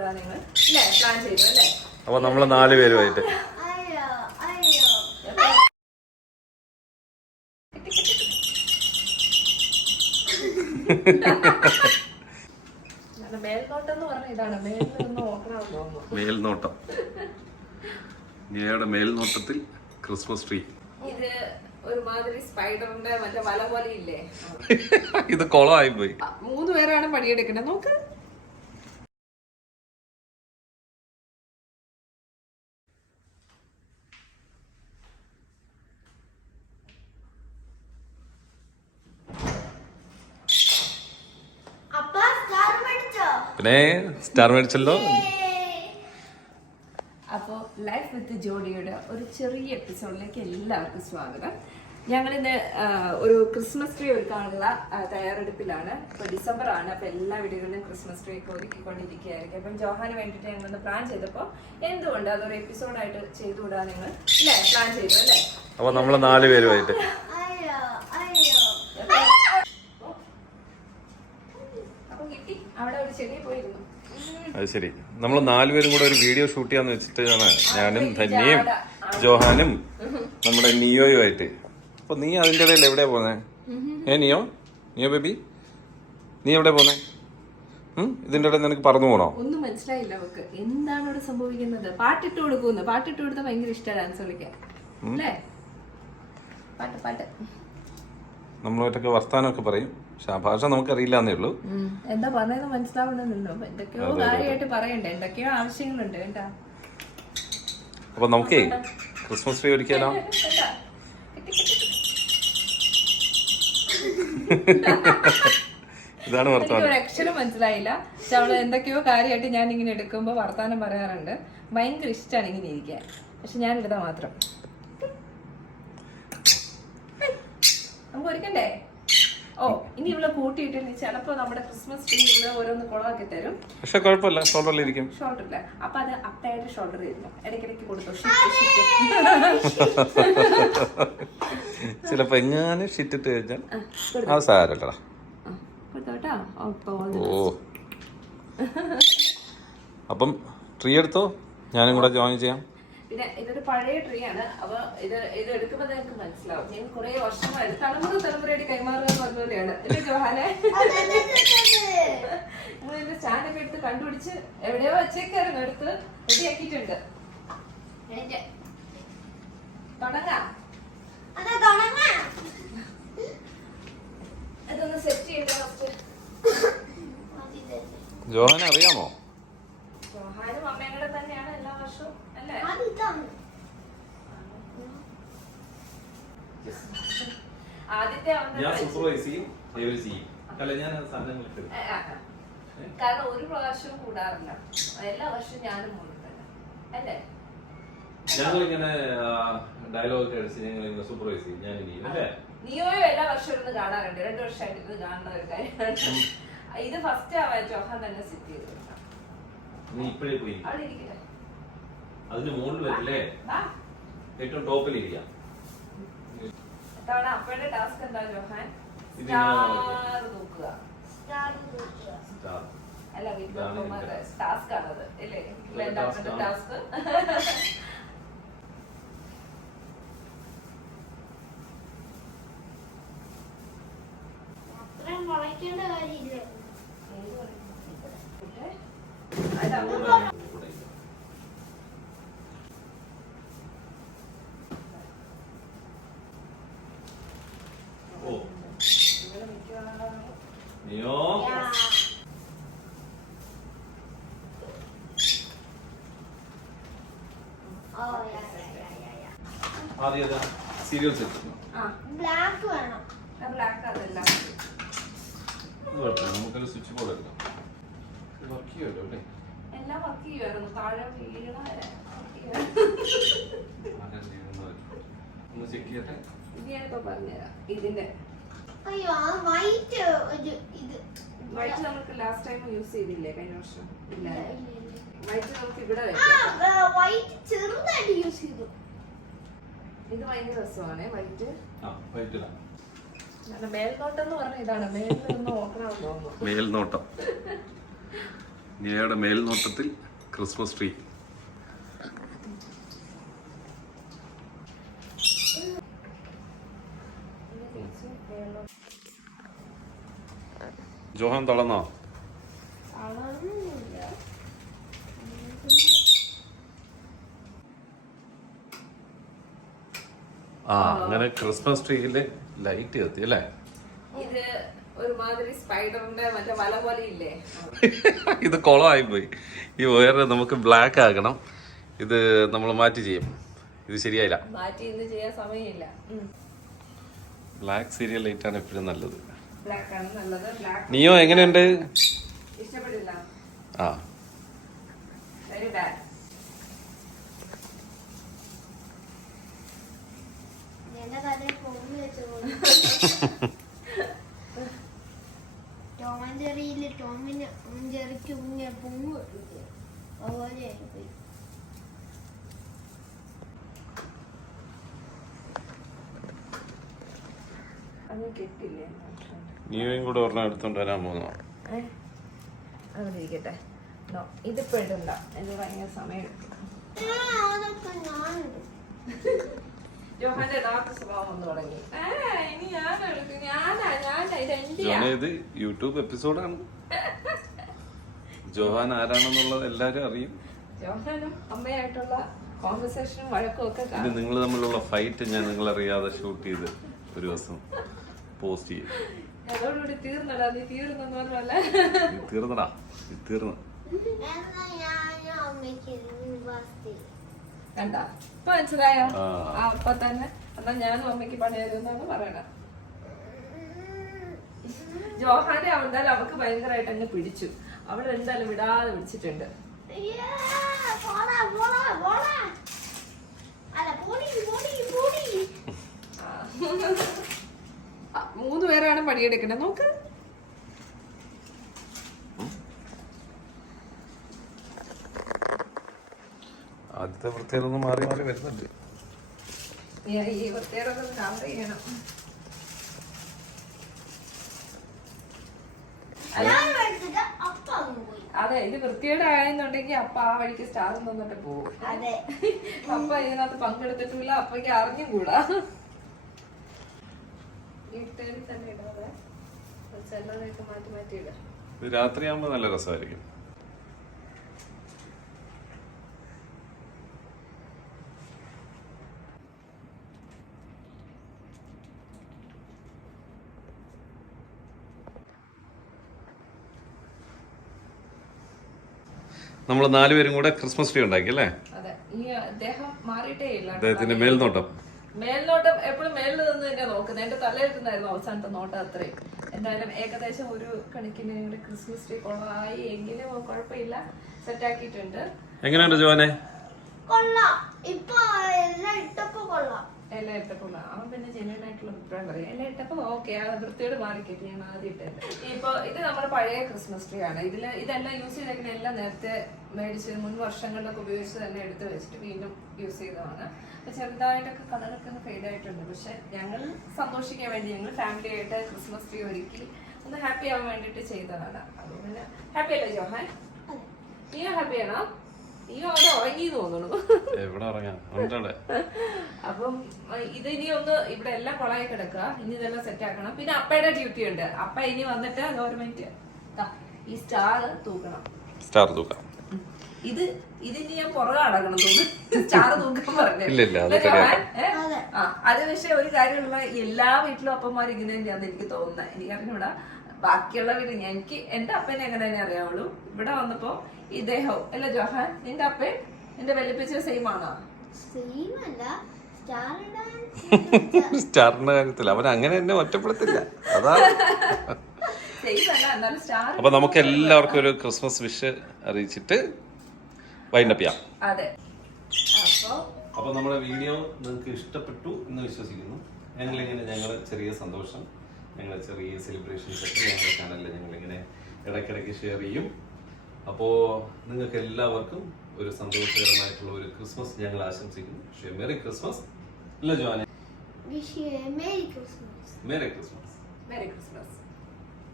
ചെയ്തുകൂടാ നിങ്ങൾ അല്ലേ? പ്ലാൻ ചെയ്തു അല്ലേ? അപ്പൊ നമ്മള് 4 പേരുമായിട്ട് മേൽനോട്ടം എന്ന് പറഞ്ഞ ഇതാണ്. മേൽനോട്ടം. നിയയുടെ മേൽനോട്ടത്തിൽ ക്രിസ്മസ് ട്രീ. ഇത് ഒരുമാതിരി സ്പൈഡറിന്റെ മറ്റേ വല പോലെ ഇല്ലേ? ഇത് കൊളമായി പോയി. 3 പേരാണ് പണിയെടുക്കണേ. നോക്ക്. പിന്നെ സ്റ്റാർ മേടിച്ചല്ലോ. അപ്പോൾ ലൈഫ് വിത്ത് ജോഡിയുടെ ഒരു ചെറിയ എപ്പിസോഡിലേക്ക് എല്ലാവർക്കും സ്വാഗതം. ഞങ്ങളിന്ന് ഒരു ക്രിസ്മസ് ട്രീ ഒരുക്കാനുള്ള തയ്യാറെടുപ്പിലാണ്. ഇപ്പോൾ ഡിസംബർ ആണ്. അപ്പോൾ എല്ലാ വീടുകളിലും ക്രിസ്മസ് ട്രീ ഒക്കെ ഒരുക്കിക്കൊണ്ടിരിക്കുകയായിരിക്കും. അപ്പം ജോഹാന് വേണ്ടിയിട്ട് ഞങ്ങളൊന്ന് പ്ലാൻ ചെയ്തപ്പോൾ എന്തുകൊണ്ട് അതൊരു എപ്പിസോഡായിട്ട് ചെയ്തുകൂടാ നിങ്ങൾ അല്ലേ? പ്ലാൻ ചെയ്തു അല്ലേ? അപ്പോൾ നമ്മൾ 4 പേരുമായിട്ട് അപ്പം കിട്ടി. അവിടെ ഒരു ചെടി പോയിരുന്നു. അത് ശരി. നമ്മൾ 4 പേരും കൂടെ ഒരു വീഡിയോ ഷൂട്ട് ചെയ്യാന്ന് വെച്ചിട്ടാണ് ഞാനും ധന്യയും ജോഹാനും നമ്മുടെ നിയോയുമായിട്ട്. അപ്പൊ നീ അതിന്റെ ഇടയിൽ എവിടെയാ പോന്നെ? നിയോ ബേബി, നീ എവിടെ പോന്നെ? ഇതിന്റെ ഇടയിൽ നിനക്ക് പറഞ്ഞു പോണോ? ഒന്നും മനസ്സിലായില്ല അവർക്ക് എന്താണ് ഇവിടെ സംഭവിക്കുന്നത്. പാട്ടിട്ട് കൊടുക്കുന്നു. പാട്ടിട്ട് കൊടുത്താൽ ഭയങ്കര ഇഷ്ടമാണ് ഡാൻസ് കളിക്കാൻ അല്ലേ? പാട്ട് നമ്മളായിട്ടൊക്കെ വർത്താനമൊക്കെ പറയും. പക്ഷെ ആ ഭാഷ നമുക്കറിയില്ല എന്നേ ഉള്ളൂ. എന്താ പറഞ്ഞതെന്ന് മനസ്സിലാവണമെന്നല്ലോ. എന്തൊക്കെയോ കാര്യമായിട്ട് പറയണ്ടേ, എന്തൊക്കെയോ ആവശ്യങ്ങളുണ്ട് കേട്ടാ. അപ്പൊ നമുക്കേ ക്രിസ്മസ് ട്രീ ഒരുക്കിയാലോ? ഇതാണ് വർത്താനം. ഒരു അക്ഷരം മനസ്സിലായില്ല. പക്ഷെ അവള് എന്തൊക്കെയോ കാര്യമായിട്ട് ഞാൻ ഇങ്ങനെ എടുക്കുമ്പോ വർത്താനം പറയാറുണ്ട്. ഭയങ്കര ഇഷ്ടമാണ് ഇങ്ങനെ ഇരിക്കാൻ. പക്ഷെ ഞാൻ എടുത്താ മാത്രം. നമുക്ക് ഒരുക്കണ്ടേ? ഓ, ഇനി ഇവിടെ കൂട്ടിയിട്ട് ചിലപ്പോ നമ്മുടെ ക്രിസ്മസ് ട്രീ ഇവിടെ ഓരോന്ന് കുളമാക്കി തരും. പക്ഷെ കുഴപ്പമില്ല, ഷോൾഡറിലിരിക്കും. ഷോൾഡറില്ല. അപ്പൊ അത് അപ്പയുടെ ഷോൾഡർ ഇരുന്നു ഇടയ്ക്കിടയ്ക്ക് കൊടുത്തു. ചിലപ്പോ എങ്ങാനും ഷിറ്റിട്ട് കഴിഞ്ഞാൽ അത് സാരല്ലടാ. കൊടുത്തോട്ടാ. ഓ, അപ്പം ട്രീ എടുത്തോ, ഞാനും കൂടെ ജോയിൻ ചെയ്യാം. പിന്നെ ഇതൊരു പഴയ ട്രീ ആണ്. അപ്പൊ ഇത് എടുക്കുമ്പോ നിങ്ങൾക്ക് മനസ്സിലാവും. ഞാൻ കുറെ വർഷമായി തലമുറയായിട്ട് കൈമാറുക എന്ന് പറഞ്ഞ പോലെയാണ് എന്റെ ജോഹാനെ. നിങ്ങൾ ഇതിന്റെ സ്റ്റാൻഡൊക്കെ എടുത്ത് കണ്ടുപിടിച്ച് എവിടെയോ വെച്ചേക്കായിരുന്നു, എടുത്ത് റെഡിയാക്കിയിട്ടുണ്ട്. തുടങ്ങാം. ഇതൊന്ന് സെറ്റ് ചെയ്യണ്ടേ ഫസ്റ്റ്? ജോഹാൻ അറിയാമോ? ജോഹാനും അമ്മയും കൂടെ തന്നെയാണ് എല്ലാ വർഷവും അല്ലേ? ആദ്യത്തെ കാരണം ഒരു പ്രാവശ്യം കൂടാറില്ല. എല്ലാ വർഷവും ഞാനും മോളും തന്നെ അല്ലേ? ഞങ്ങളിങ്ങനെ ഡയലോഗ് അടിച്ച് ഞങ്ങൾ സൂപ്പർവൈസ് ചെയ്യും. ഞാൻ നിയോയും എല്ലാ വർഷവും ഇരുന്ന് കാണാറുണ്ട്. 2 വർഷമായിട്ട് ഇരുന്ന് കാണുന്ന ഒരു കാര്യമാണ്. ഇത് ഫസ്റ്റ് ആവാൻ ജോഹാൻ തന്നെ സെറ്റ് ചെയ്തു. അവിടെ ഇരിക്കട്ടെ. അതിന്റെ മുകളിൽ വരില്ലേ? ഏറ്റവും ടോപ്പിൽ ഇരിക്കാം. അപ്പയുടെ ടാസ്ക് എന്താ ജോഹാൻ? സ്റ്റാർ നോക്കുക. അല്ല, ടാസ്ക് ആണത് അല്ലേ? ടാസ്ക്. മുളയ്ക്കേണ്ട കാര്യമില്ല. സീരിയൽ സെറ്റ് ബ്ലാക്ക് വേണം. ബ്ലാക്ക് അതല്ല, നമുക്കൊരു സ്വിച്ച് ബോർഡ് എടുക്കാം. വർക്ക് ചെയ്യുമല്ലോ അല്ലേ? എല്ലാം വർക്ക് ചെയ്യുമായിരുന്നു. താഴെ വീണ ഒന്ന് ചെക്ക് ചെയ്യട്ടെ. ഞാനിപ്പോ പറഞ്ഞുതരാം. ഇതിന്റെ അയ്യോ, വൈറ്റ് വൈറ്റ് നമുക്ക് ലാസ്റ്റ് ടൈം യൂസ് ചെയ്തില്ലേ? കഴിഞ്ഞ വർഷം ഇല്ല. വൈറ്റ് നമുക്ക് ഇവിടെ വൈറ്റ് ചെറുതായിട്ട് യൂസ് ചെയ്തു. ഇത് ഭയങ്കര രസമാണ് വൈറ്റ്. മേൽനോട്ടം എന്ന് പറഞ്ഞ ഇതാണ്. മേലിൽ നിന്ന് നോക്കണമെന്ന് തോന്നുന്നു. മേൽനോട്ടം. നിയയുടെ മേൽനോട്ടത്തിൽ ക്രിസ്മസ് ട്രീ. ജോഹാൻ തളർന്നോ? ആ അങ്ങനെ ക്രിസ്മസ് ട്രീയില് ലൈറ്റ് കത്തി അല്ലേ? ഇത് ഒരുമാതിരി സ്പൈഡറിന്റെ മറ്റേ വല പോലെ ഇല്ലേ? ഇത് കുളമായി പോയി. ഈ വയറ് നമുക്ക് ബ്ലാക്ക് ആക്കണം. ഇത് നമ്മൾ മാറ്റി ചെയ്യും. ഇത് ശരിയായില്ല. മാറ്റി ഇന്ന് ചെയ്യാൻ സമയമില്ല. ബ്ലാക്ക് സീരിയൽ ലൈറ്റ് ആണ് എപ്പോഴും നല്ലത്. ബ്ലാക്ക് ആണ് നല്ലത്. ബ്ലാക്ക് നിയോ എങ്ങനെയുണ്ട്? ഇഷ്ടപ്പെട്ടില്ല. ആ വെരി ബാഡ്. എന്റെ തലയിൽ പൊങ്ങി വെച്ചു. ടോം ആൻഡ് ജെറിയില് ടോമിന് ജെറിക്ക് പൊങ്ങ് അതുപോലെ ആയിപ്പോയി. അത് കിട്ടില്ലേ? നിയോയും കൂടെ ഒരെണ്ണം എടുത്തോണ്ട് വരാൻ പോകുന്നു. അതിരിക്കട്ടെ. ഇതിപ്പോ ഇടണ്ട, ഇത് ഭയങ്കര സമയം എടുക്കും. അതൊക്കെ ഞാനുണ്ട്. ജോഹാന്റെ യഥാർത്ഥ സ്വഭാവം വന്നു തുടങ്ങി. ഇനി ഞാനെടുക്കും. ഇത് യൂട്യൂബ് എപ്പിസോഡാണ്. ജോഹാൻ ആരാണെന്നുള്ളത് എല്ലാരും അറിയും. ജോഹാനും അമ്മയായിട്ടുള്ള കോൺവെർസേഷനും വഴക്കും ഒക്കെ ഇത് നിങ്ങൾ തമ്മിലുള്ള ഫൈറ്റ് ഞാൻ നിങ്ങളറിയാതെ ഷൂട്ട് ചെയ്ത് ഒരു ദിവസം പോസ്റ്റ് ചെയ്യും. അതോടുകൂടി തീർന്നടാ. നീ തീർന്നെന്ന് പറഞ്ഞല്ല. തീർന്നടാ, തീർന്നു. എന്നാ ഞാൻ അമ്മയ്ക്ക് കണ്ട ഇപ്പൊ മനസ്സിലായോ? അപ്പൊ തന്നെ എന്നാ ഞാനും അമ്മയ്ക്ക് പണിയായിരുന്നാണ് പറയണത്. ജോഹാനെ എന്തായാലും അവൾക്ക് ഭയങ്കരമായിട്ട് അങ്ങ് പിടിച്ചു. അവൾ എന്തായാലും വിടാതെ പിടിച്ചിട്ടുണ്ട്. മൂന്ന് പേരാണ് പണിയെടുക്കണത്. നോക്ക്. ആദ്യത്തെ വൃത്തിയേട് ഒന്ന് മാറി മാറി വരുന്നുണ്ട്. ഈ വൃത്തിയേടൊക്കെ കവർ ചെയ്യണം. അതെ, ഇത് വൃത്തിയേടായെന്നുണ്ടെങ്കിൽ അപ്പ ആ വഴിക്ക് സ്റ്റാർ തന്നിട്ട് പോകും. അപ്പ ഇതിനകത്ത് പങ്കെടുത്തിട്ടില്ല. അപ്പയ്ക്ക് അറിഞ്ഞും കൂടാ. വീട്ടിൽ തന്നെ ഇടാതെ ചെല്ലതൊക്കെ മാറ്റി മാറ്റി ഇടാം. ഇത് രാത്രിയാകുമ്പോ നല്ല രസമായിരിക്കും. നമ്മൾ 4 പേരും കൂടെ ക്രിസ്മസ് ട്രീ ഉണ്ടാക്കി അല്ലേ? അതെ. ഈ അദ്ദേഹം മാറിയിട്ടേ ഇല്ല. അദ്ദേഹത്തിന്റെ മേൽനോട്ടം എപ്പോഴും മേലിൽ നിന്ന് തന്നെ നോക്കുന്നത്. എന്റെ തലയിരുന്നായിരുന്നു അവസാനത്തെ നോട്ടം. അത്രയും എന്തായാലും ഏകദേശം ഒരു കണക്കിന് ക്രിസ്മസ് ട്രീ കൊള്ളായി. എങ്കിലും കുഴപ്പമില്ല, സെറ്റാക്കിയിട്ടുണ്ട്. എങ്ങനെയുണ്ട് ജോനെ? കൊള്ളാം. ഇപ്പൊ എല്ലാം ഇട്ടപ്പോ കൊള്ളാം. എല്ലാം ഇട്ടപ്പോ അവൻ പിന്നെ ജെന്യൂൻ ആയിട്ടുള്ള അഭിപ്രായം പറയാം. എല്ലാം ഇട്ടപ്പോ ഓക്കെ. ആ വൃത്തിയോട് മാറിക്കിട്ടി. ഞാൻ ആദ്യം ഇട്ടത്. ഇപ്പൊ ഇത് നമ്മുടെ പഴയ ക്രിസ്മസ് ട്രീ ആണ്. ഇതെല്ലാം യൂസ് ചെയ്തേക്കുന്ന എല്ലാം നേരത്തെ മേടിച്ച് മുൻ വർഷങ്ങളിലൊക്കെ ഉപയോഗിച്ച് തന്നെ എടുത്ത് വെച്ചിട്ട് വീണ്ടും യൂസ് ചെയ്തതാണ്. അപ്പൊ ചെറുതായിട്ടൊക്കെ കളറൊക്കെ ഒന്ന് ഫെയ്ഡ് ആയിട്ടുണ്ട്. പക്ഷെ ഞങ്ങൾ സന്തോഷിക്കാൻ വേണ്ടി ഞങ്ങൾ ഫാമിലി ആയിട്ട് ക്രിസ്മസ് ട്രീ ഒരുക്കി ഒന്ന് ഹാപ്പി ആവാൻ വേണ്ടിട്ട് ചെയ്തതാണ്. അതുകൊണ്ട് ഹാപ്പി അല്ലേ ജോഹാൻ? നീയോ ഹാപ്പിയാണോ? നീയോ അവിടെ ഉറങ്ങി തോന്നുന്നു. അപ്പം ഇതിനി ഒന്ന് ഇവിടെ എല്ലാം കൊളായി കിടക്കുക. ഇനി ഇതെല്ലാം സെറ്റ് ആക്കണം. പിന്നെ അപ്പയുടെ ഡ്യൂട്ടി ഉണ്ട്. അപ്പ ഇനി വന്നിട്ട് ഗവൺമെന്റ് ഈ സ്റ്റാർ തൂക്കണം. സ്റ്റാർ തൂക്കാം. ഇതിനി ഞാൻ പുറകെ അടക്കണം തോന്നുന്നു. സ്റ്റാർ തൂക്കാൻ പറഞ്ഞു. അത് പക്ഷെ ഒരു കാര്യമുള്ള എല്ലാ വീട്ടിലും അപ്പന്മാർ ഇങ്ങനെ തന്നെയാന്ന് എനിക്ക് തോന്നുന്നത്. എനിക്കറിഞ്ഞൂടാ ബാക്കിയുള്ള വീട്ടിൽ. എനിക്ക് എന്റെ അപ്പനെ എങ്ങനെ തന്നെ അറിയാവുള്ളൂ. ഇവിടെ വന്നപ്പോ ഇദ്ദേഹവും അല്ല ജോഹാൻ, നിന്റെ അപ്പൻ എന്റെ വെല്ലുപ്പിച്ച സെയിം ആണോ? സ്റ്റാറിന്റെ കാര്യത്തിൽ അവൻ അങ്ങനെ എന്നെ ഒറ്റപ്പെടുത്തില്ല. അതാ. അപ്പൊ നമുക്ക് എല്ലാവർക്കും ഒരു ക്രിസ്മസ് വിഷ് അറിയിച്ചിട്ട് വൈൻഡപ്പ് ചെയ്യാം. അതെ. അപ്പൊ നമ്മുടെ വീഡിയോ നിങ്ങൾക്ക് ഇഷ്ടപ്പെട്ടു എന്ന് വിശ്വസിക്കുന്നു. ഞങ്ങൾ ചെറിയ സന്തോഷം, ഞങ്ങളുടെ ചെറിയ സെലിബ്രേഷൻസ് ഒക്കെ ഞങ്ങളുടെ ചാനലിൽ ഞങ്ങളിങ്ങനെ ഇടയ്ക്കിടയ്ക്ക് ഷെയർ ചെയ്യും. അപ്പോൾ നിങ്ങൾക്ക് എല്ലാവർക്കും ഒരു സന്തോഷകരമായിട്ടുള്ള ഒരു ക്രിസ്മസ് ഞങ്ങൾ ആശംസിക്കുന്നു. Merry Christmas. ഇല്ല ജോനെ? Wish you a Merry Christmas. Merry Christmas. Merry Christmas.